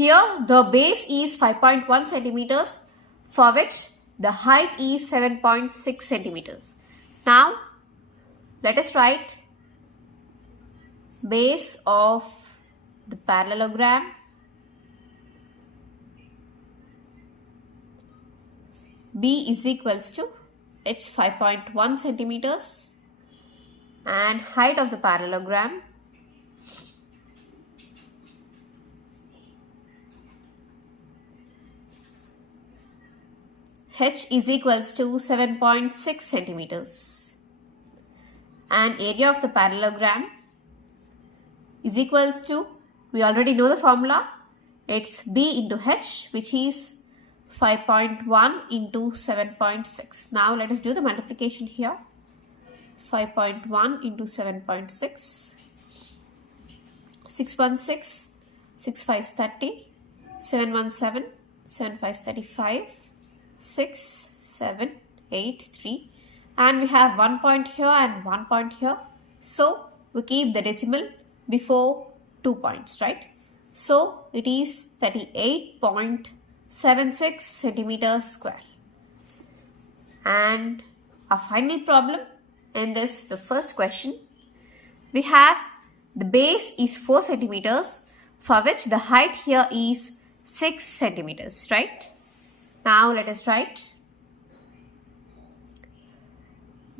Here the base is 5.1 centimeters, for which the height is 7.6 centimeters. Now let us write base of the parallelogram. B is equals to, it's 5.1 centimeters, and height of the parallelogram H is equals to 7.6 centimeters, and area of the parallelogram is equals to, we already know the formula, it's B into H, which is 5.1 into 7.6. Now let us do the multiplication here. 5.1 into 7.6, 616, 6 5 30, 717, 7 5 35, 6, 7, 8, 3, and we have 1 point here and 1 point here. So we keep the decimal before 2 points, right? So it is 38.76 centimeters square. And our final problem in this, the first question, we have the base is 4 centimeters, for which the height here is 6 centimeters, right? Now let us write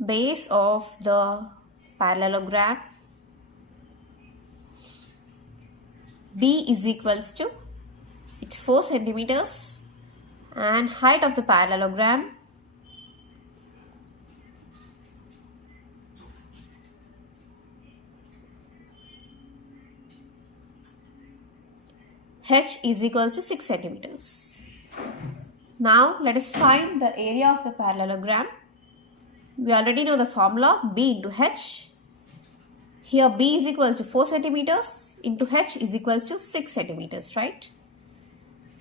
base of the parallelogram. B is equals to, it's 4 centimeters, and height of the parallelogram H is equals to 6 centimeters. Now let us find the area of the parallelogram. We already know the formula, B into H. Here B is equals to 4 centimeters into H is equals to 6 centimeters, right?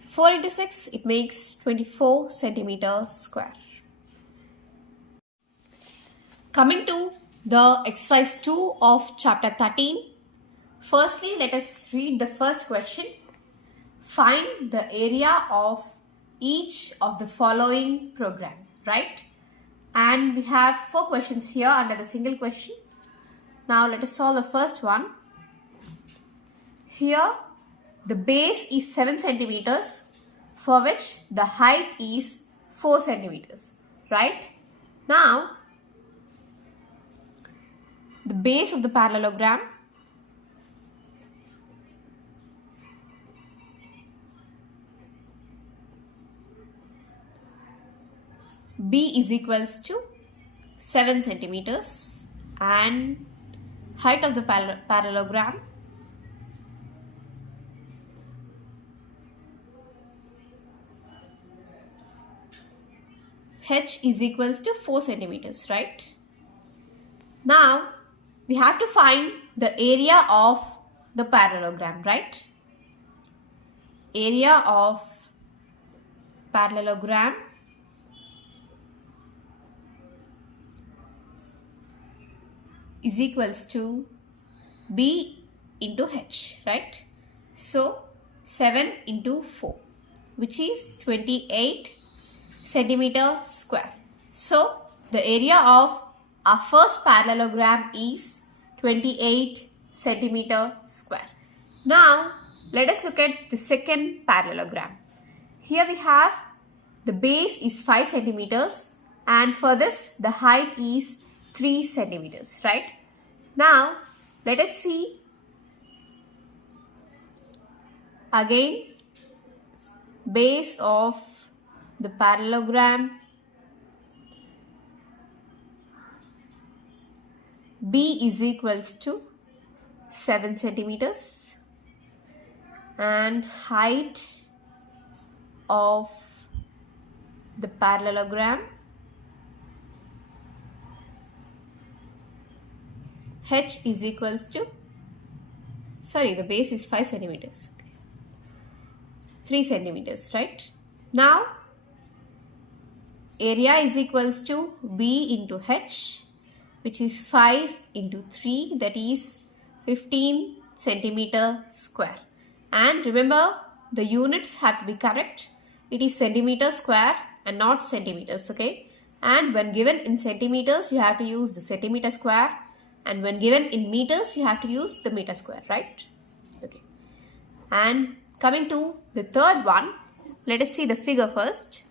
4 into 6, it makes 24 centimeters square. Coming to the exercise 2 of chapter 13. Firstly, let us read the first question. Find the area of each of the following program, right? And we have 4 questions here under the single question. Now let us solve the first one. Here the base is 7 centimeters, for which the height is 4 centimeters, right? Now the base of the parallelogram B is equals to 7 centimeters, and height of the parallelogram H is equals to 4 centimeters, right? Now we have to find the area of the parallelogram, right? Area of parallelogram is equals to B into H, right? So 7 into 4, which is 28 centimeter square. So the area of our first parallelogram is 28 centimeter square. Now let us look at the second parallelogram. Here we have the base is 5 centimeters, and for this the height is 3 centimeters, right? Now let us see again base of the parallelogram. B is equals to 7 centimeters, and height of the parallelogram H is equals to, the base is 5 centimeters, 3 centimeters, right? Now area is equals to B into H, which is 5 into 3, that is 15 centimeter square. And remember, the units have to be correct. It is centimeter square and not centimeters, okay? And when given in centimeters, you have to use the centimeter square, and when given in meters, you have to use the meter square, right? Okay. And coming to the third one, let us see the figure first.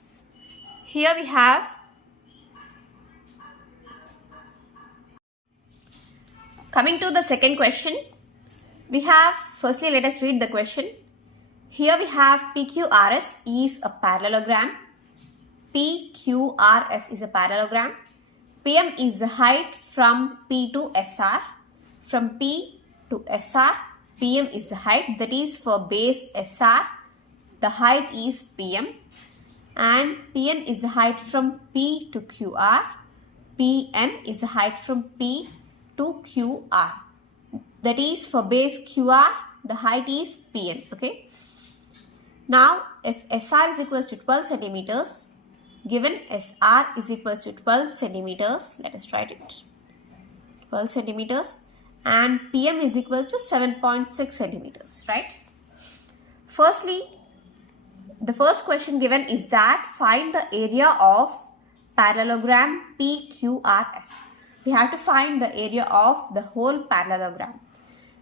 Here we have coming to the second question. We have, firstly let us read the question. Here we have PQRS is a parallelogram. PQRS is a parallelogram. PM is the height from P to SR. From P to SR, PM is the height, that is for base SR, the height is PM. And PN is the height from P to QR. PN is the height from P to QR. That is for base QR, the height is PN, okay? Now, if SR is equals to 12 centimeters, given SR is equals to 12 centimeters, let us write it, 12 centimeters, and PM is equal to 7.6 centimeters, right? Firstly, the first question given is that find the area of parallelogram PQRS. We have to find the area of the whole parallelogram.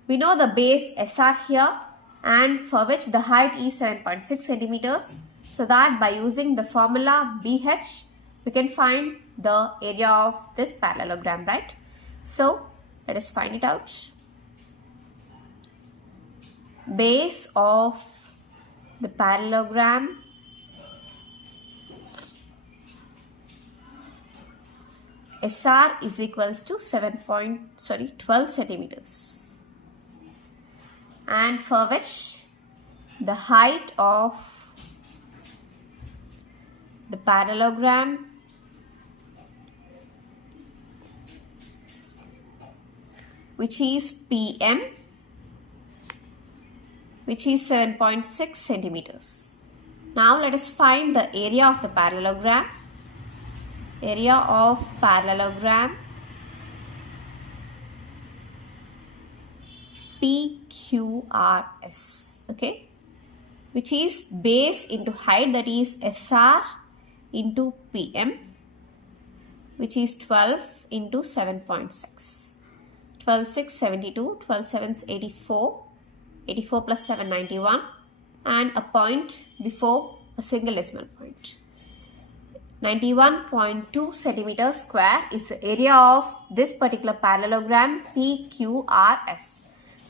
We know the base SR here, and for which the height is 7.6 centimeters. So that by using the formula BH, we can find the area of this parallelogram, right? So let us find it out. Base of the parallelogram SR is equals to 12 centimeters. And for which the height of the parallelogram which is PM, which is 7.6 centimeters. Now let us find the area of the parallelogram. Area of parallelogram PQRS, okay, which is base into height, that is SR into PM, which is 12 into 7.6. 12 6 72, 12 7 84, 84 plus 7 91, and a point before a single decimal point. 91.2 centimeters square is the area of this particular parallelogram PQRS.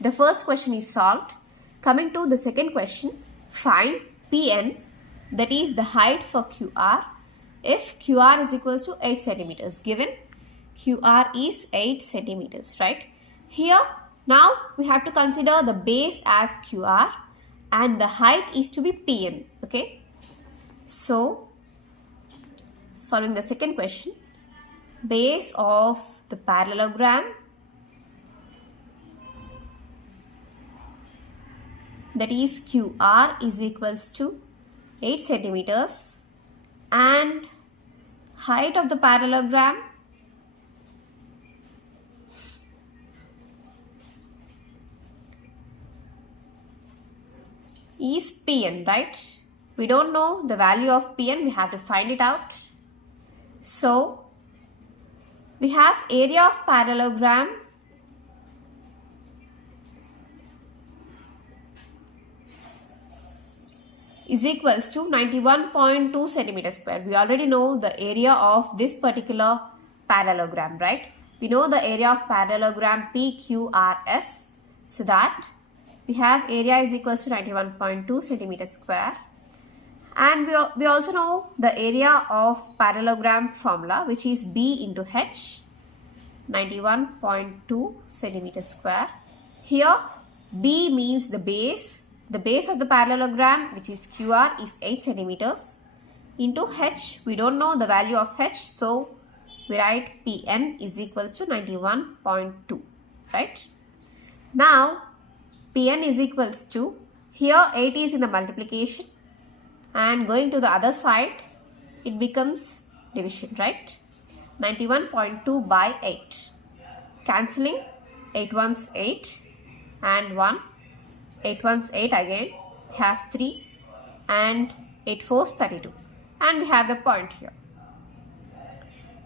The first question is solved. Coming to the second question, find PN, that is the height for QR, if QR is equals to 8 centimeters. Given QR is 8 centimeters, right? Here, now we have to consider the base as QR and the height is to be PN, okay? So, solving the second question, base of the parallelogram, that is QR is equals to 8 centimeters and height of the parallelogram is PN, right? We don't know the value of PN, we have to find it out. So, we have area of parallelogram is equals to 91.2 centimeters square. We already know the area of this particular parallelogram, right? We know the area of parallelogram PQRS. So that we have area is equals to 91.2 centimeters square. And we also know the area of parallelogram formula, which is B into H, 91.2 centimeters square. Here B means the base. The base of the parallelogram, which is QR, is 8 centimeters. Into H, we don't know the value of H, so we write PN is equals to 91.2, right? Now, PN is equals to, here 8 is in the multiplication, and going to the other side, it becomes division, right? 91.2 by 8. Cancelling, 8 ones 8 and 1. 8 ones 8 again. we have 3 and 8 4s 32, and we have the point here.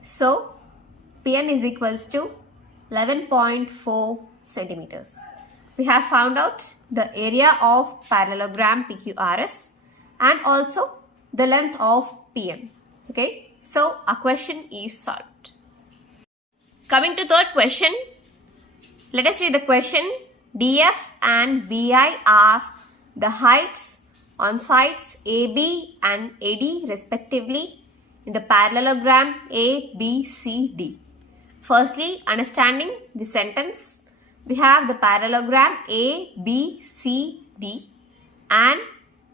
So Pn is equals to 11.4 centimeters. We have found out the area of parallelogram PQRS and also the length of Pn. Okay, so our question is solved. Coming to third question, let us read the question. DF and BI are the heights on sides AB and AD respectively in the parallelogram ABCD. Firstly, understanding the sentence, we have the parallelogram ABCD and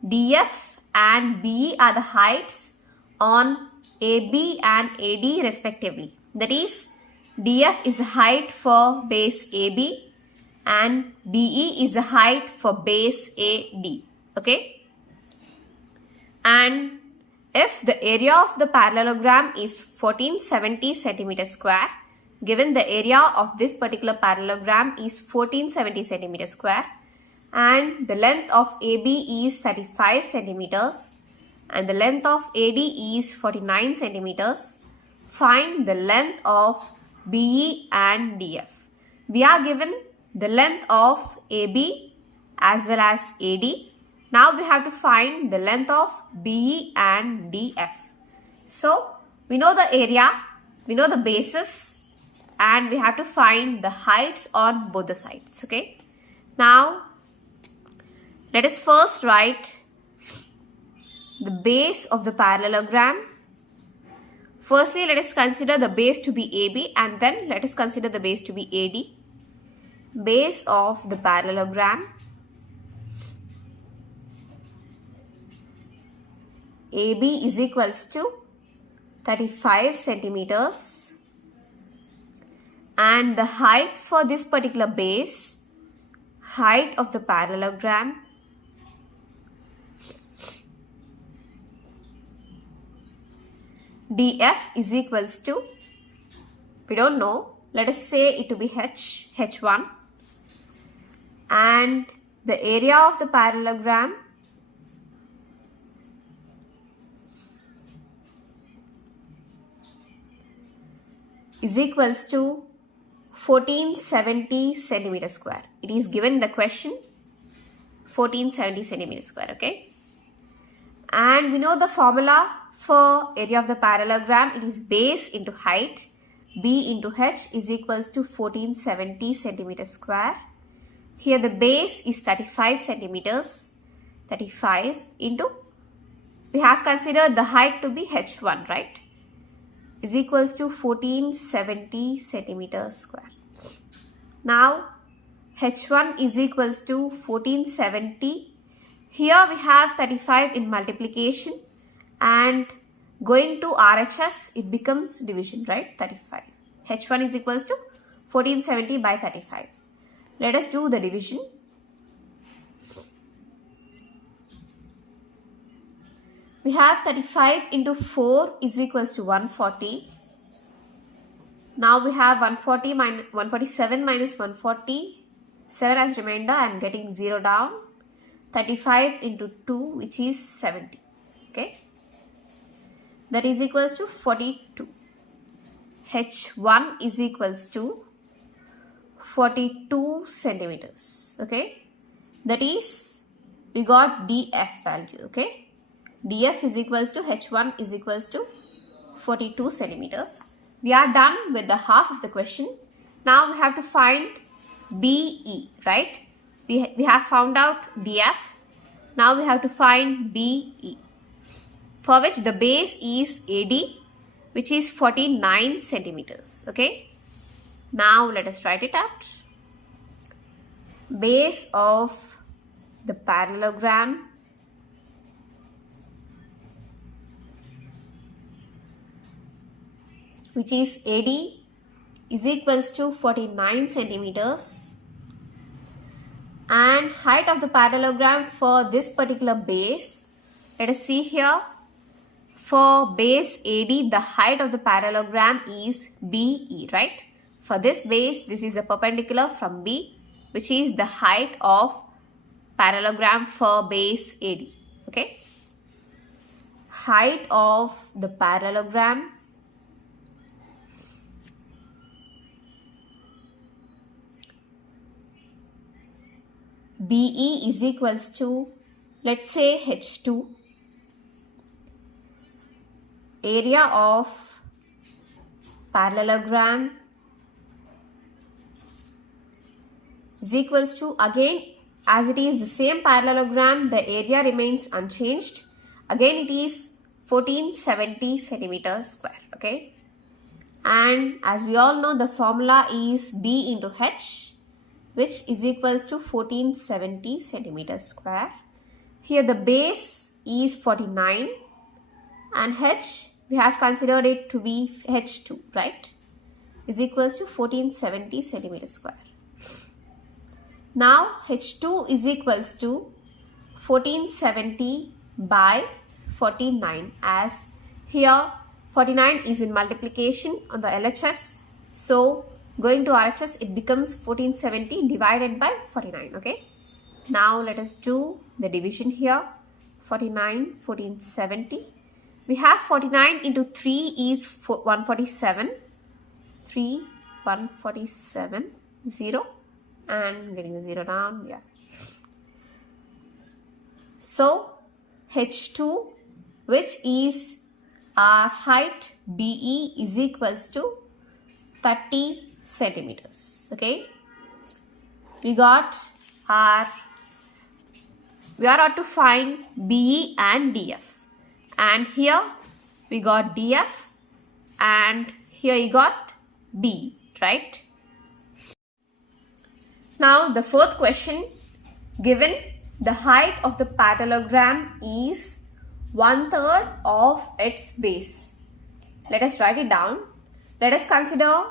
DF and BE are the heights on AB and AD respectively. That is, DF is the height for base AB and BE is the height for base AD. Okay? And if the area of the parallelogram is 1470 centimeters square, given the area of this particular parallelogram is 1470 centimeters square and the length of AB is 35 centimeters and the length of AD is 49 centimeters, find the length of BE and DF. We are given the length of AB as well as AD. Now we have to find the length of BE and DF. So we know the area, we know the bases, and we have to find the heights on both the sides. Okay. Now let us first write the base of the parallelogram. Firstly, let us consider the base to be AB and then let us consider the base to be AD. Base of the parallelogram AB is equals to 35 centimeters and the height for this particular base, height of the parallelogram DF is equals to, we don't know, let us say it to be H1, and the area of the parallelogram is equals to 1470 centimeter square. It is given in the question 1470 centimeter square. Okay, and we know the formula for area of the parallelogram. It is base into height, B into H is equals to 1470 centimeters square. Here the base is 35 centimeters, 35 into, we have considered the height to be H1, right, is equals to 1470 centimeters square. Now H1 is equals to 1470. Here we have 35 in multiplication and going to RHS it becomes division, right, 35. H1 is equals to 1470 by 35. Let us do the division. We have 35 into 4 is equals to 140. Now we have 147 minus 140, 7 as remainder, I am getting 0 down. 35 into 2 which is 70. Okay, that is equals to 42. H1 is equals to 42 centimeters. Okay, that is, we got DF value. Okay, DF is equals to H1 is equals to 42 centimeters. We are done with the half of the question. Now we have to find BE, right? We have found out DF. Now we have to find BE, for which the base is AD, which is 49 centimeters. Okay, now let us write it out. Base of the parallelogram which is AD is equals to 49 centimeters, and height of the parallelogram for this particular base, let us see here, for base AD the height of the parallelogram is BE, right? For this base, this is a perpendicular from B, which is the height of parallelogram for base AD. Okay. Height of the parallelogram BE is equals to, let's say, H2. Area of parallelogram is equals to, again, as it is the same parallelogram, the area remains unchanged. Again, it is 1470 centimeter square. Okay. And as we all know, the formula is B into H, which is equals to 1470 centimeter square. Here the base is 49 and H, we have considered it to be H2, right? Is equals to 1470 centimeter square. Now H2 is equals to 1470 by 49, as here 49 is in multiplication on the LHS. So going to RHS, it becomes 1470 divided by 49. Okay. Now let us do the division here. 49, 1470. We have 49 into 3 is 147. 3, 147, 0. And getting the 0 down. Yeah. So H2, which is our height BE, is equals to 30 centimeters. Okay. We are to find BE and DF. And here we got DF and here you got B, right? Now the fourth question, given the height of the parallelogram is 1/3 of its base. Let us write it down. Let us consider,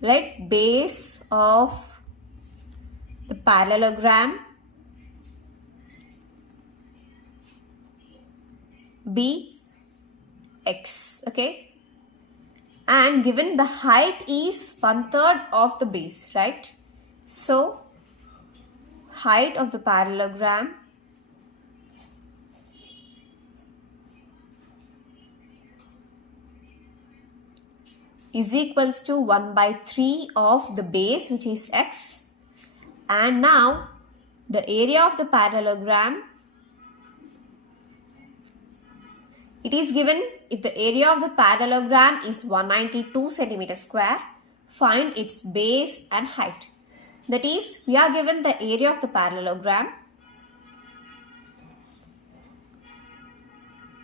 let base of the parallelogram be X. Okay. And given the height is 1/3 of the base, right? So height of the parallelogram is equals to 1/3 of the base, which is X. And now the area of the parallelogram, it is given, if the area of the parallelogram is 192 centimeter square, find its base and height. That is, we are given the area of the parallelogram,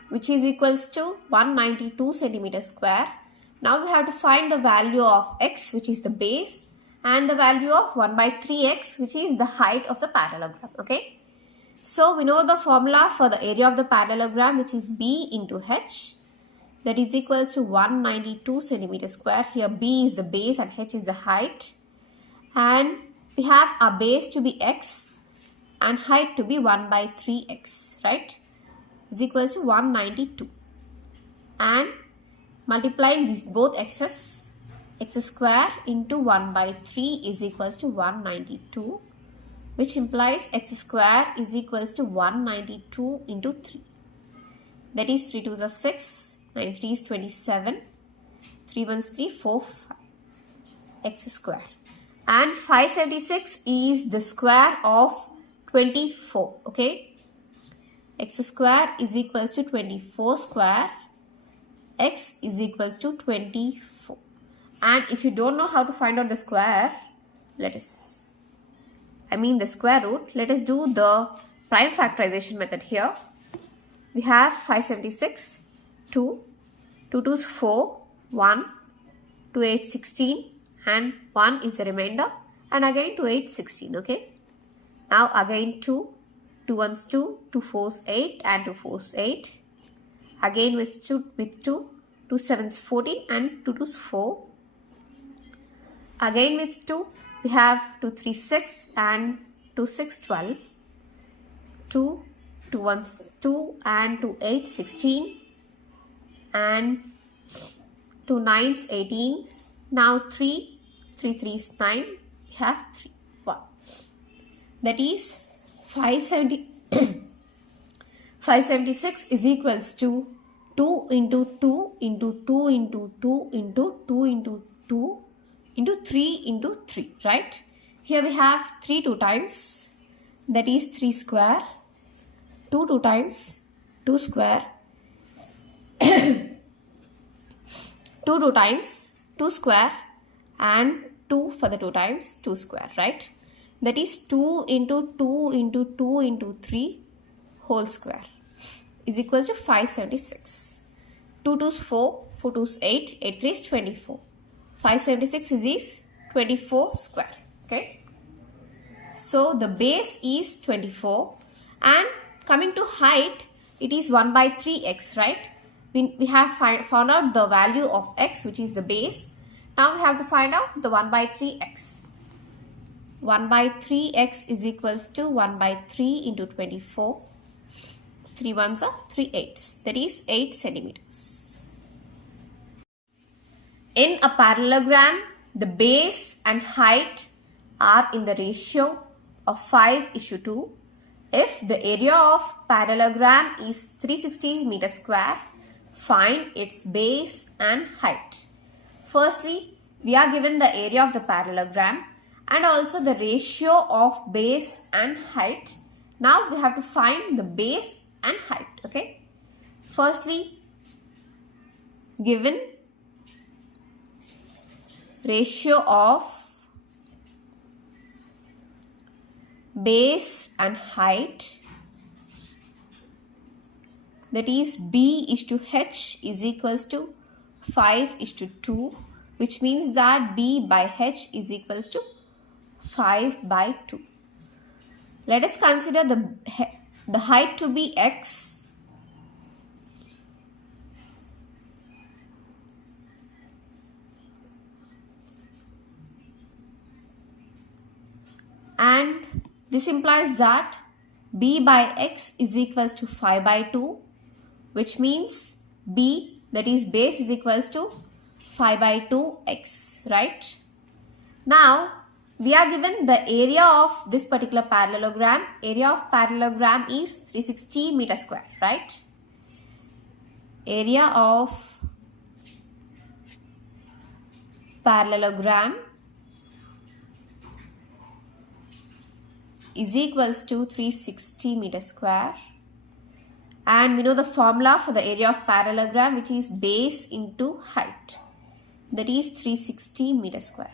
which is equals to 192 centimeter square. Now we have to find the value of X, which is the base, and the value of 1/3x, which is the height of the parallelogram. Okay. So we know the formula for the area of the parallelogram, which is B into H, that is equals to 192 centimeter square. Here B is the base and H is the height. And we have our base to be X and height to be 1/3x, right? Is equals to 192. And multiplying these both x's, x square into 1/3 is equals to 192. Which implies x square is equals to 192 into 3. That is 3 2s are 6, 9 3s 27, 3 1s 3, 4, 5. X square. And 576 is the square of 24. Okay. X square is equals to 24 square. X is equals to 24. And if you don't know how to find out the square, the square root, let us do the prime factorization method here. We have 576, 2, 2 2s 4, 1, 2 8 16 and 1 is the remainder and again 2 8 16. Okay. Now again 2, 2 1s 2, 2 4s 8 and 2 4s 8. Again with 2, 2 7s 14 and 2 2s 4. Again with 2, we have 2 3 6 and 2 6 12. 2 2 1s 2 and 2 8 16 and 2 9s 18. Now 3 3 3s 9. We have 3 1. that is 576 is equals to 2 into 2 into 2 into 2 into 2 into 2 into 3 into 3, right? Here we have 3 2 times, that is 3 square, 2 2 times 2 square, 2 2 times 2 square, and 2 for the 2 times 2 square, right? That is 2 into 2 into 2 into 3 whole square is equals to 576. 2 2's 4, 4 2's 8, 8 3 is 24. 576 is 24 square, okay? So the base is 24, and coming to height, it is 1 by 3x, right? We have found out the value of x, which is the base. Now we have to find out the 1 by 3x. 1 by 3x is equals to 1 by 3 into 24. 3 ones are 3 eights, that is 8 centimeters. In a parallelogram, the base and height are in the ratio of 5:2. If the area of parallelogram is 360 meters square, find its base and height. Firstly, we are given the area of the parallelogram and also the ratio of base and height. Now we have to find the base and height, okay? Firstly, given ratio of base and height, that is B is to H is equals to 5:2, which means that B by H is equals to 5 by 2. Let us consider the height to be x, and this implies that B by x is equals to 5 by 2, which means B, that is base, is equals to 5 by 2x, right? Now we are given the area of this particular parallelogram. Area of parallelogram is 360 meters square, right? Area of parallelogram is equals to 360 meters square, and we know the formula for the area of parallelogram, which is base into height, that is 360 meters square.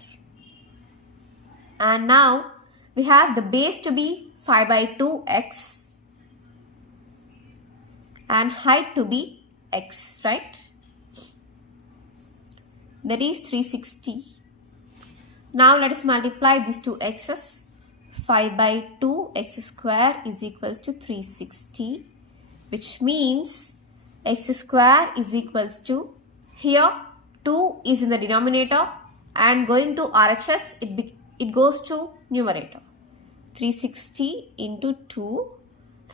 And now we have the base to be 5 by 2x and height to be x, right? That is 360. Now let us multiply these two x's. 5 by 2 x square is equals to 360, which means x square is equals to, here 2 is in the denominator and going to RHS, it goes to numerator. 360 into 2,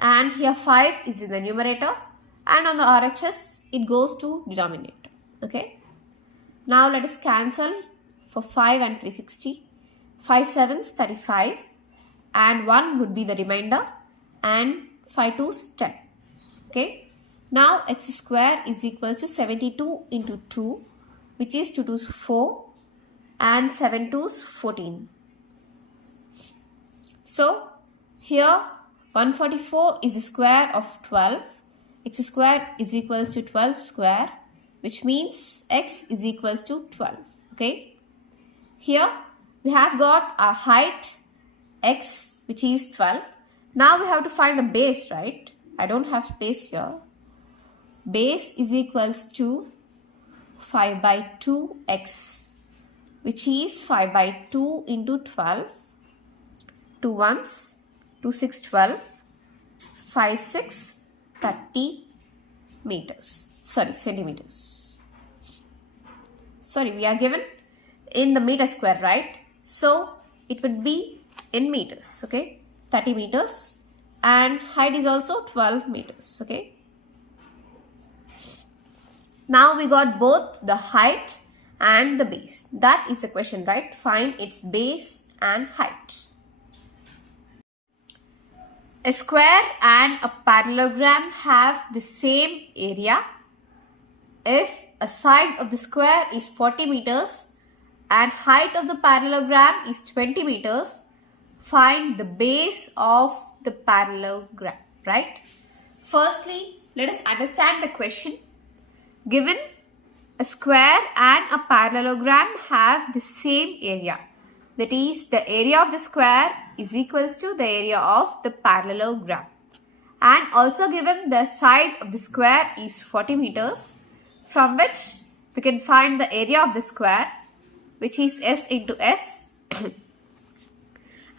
and here 5 is in the numerator and on the RHS it goes to denominator, okay? Now let us cancel for 5 and 360. 5 7s 35 and 1 would be the remainder, and 5 2s 10, okay? Now x square is equal to 72 into 2, which is 2 2s 4 and 7 2s 14. So here 144 is the square of 12. X square is equals to 12 square, which means x is equals to 12, okay? Here we have got our height x, which is 12. Now we have to find the base, right? I don't have space here. Base is equals to 5 by 2x, which is 5 by 2 into 12. 2 ones, 2 6 12, 5 6 30 meters. Centimeters. We are given in the meter square, right? So it would be in meters, okay? 30 meters, and height is also 12 meters, okay? Now we got both the height and the base. That is the question, right? Find its base and height. A square and a parallelogram have the same area if a side of the square is 40 meters and height of the parallelogram is 20 meters. Find the base of the parallelogram, right? Firstly, let us understand the question. Given a square and a parallelogram have the same area. That is, the area of the square is equals to the area of the parallelogram. And also given the side of the square is 40 meters, from which we can find the area of the square, which is S into S.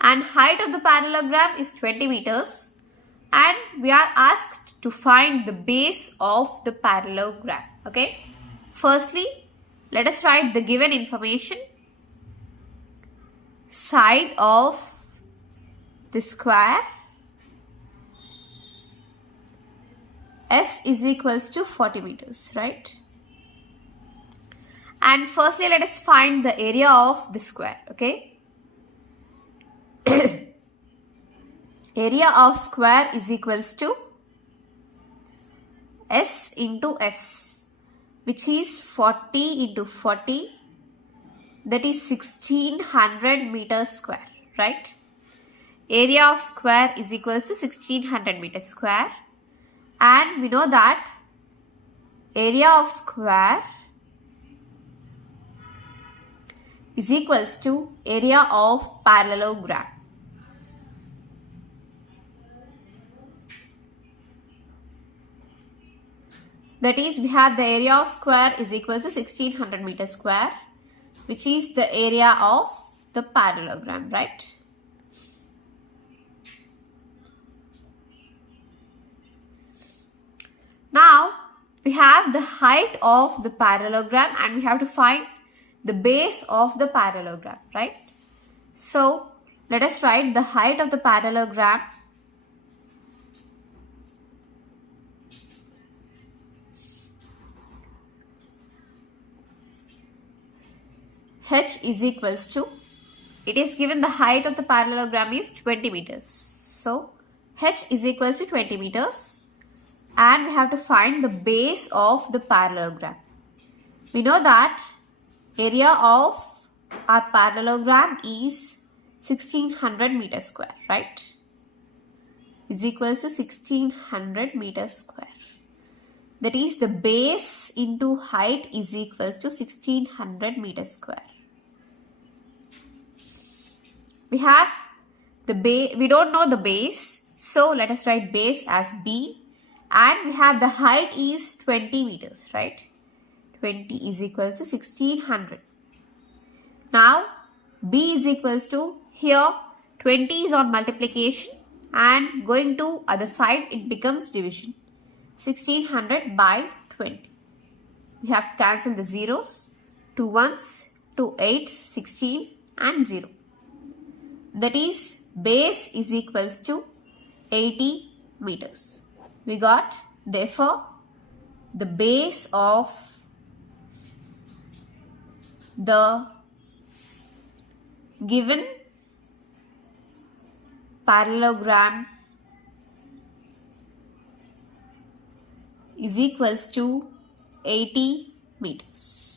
And height of the parallelogram is 20 meters. And we are asked to find the base of the parallelogram. Okay. Firstly, let us write the given information. Side of the square S is equals to 40 meters, right? And firstly, let us find the area of the square, okay? Area of square is equals to S into S, which is 40 into 40, that is 1600 meters square, right? Area of square is equals to 1600 meters square, and we know that area of square is equals to area of parallelogram. That is, we have the area of square is equal to 1600 meters square, which is the area of the parallelogram, right? Now, we have the height of the parallelogram and we have to find the base of the parallelogram, right? So, let us write the height of the parallelogram. H is equals to, it is given the height of the parallelogram is 20 meters. So, H is equals to 20 meters. And we have to find the base of the parallelogram. We know that area of our parallelogram is 1600 meters square, right? Is equals to 1600 meters square. That is, the base into height is equals to 1600 meters square. We have the base, we don't know the base, so let us write base as B. And we have the height is 20 meters, right? 20 is equals to 1600. Now, B is equals to, here 20 is on multiplication and going to other side it becomes division. 1600 by 20. We have to cancel the zeros. 2 ones, 2 8s, 16 and 0. That is, base is equals to 80 meters. We got, therefore, the base of the given parallelogram is equals to 80 meters.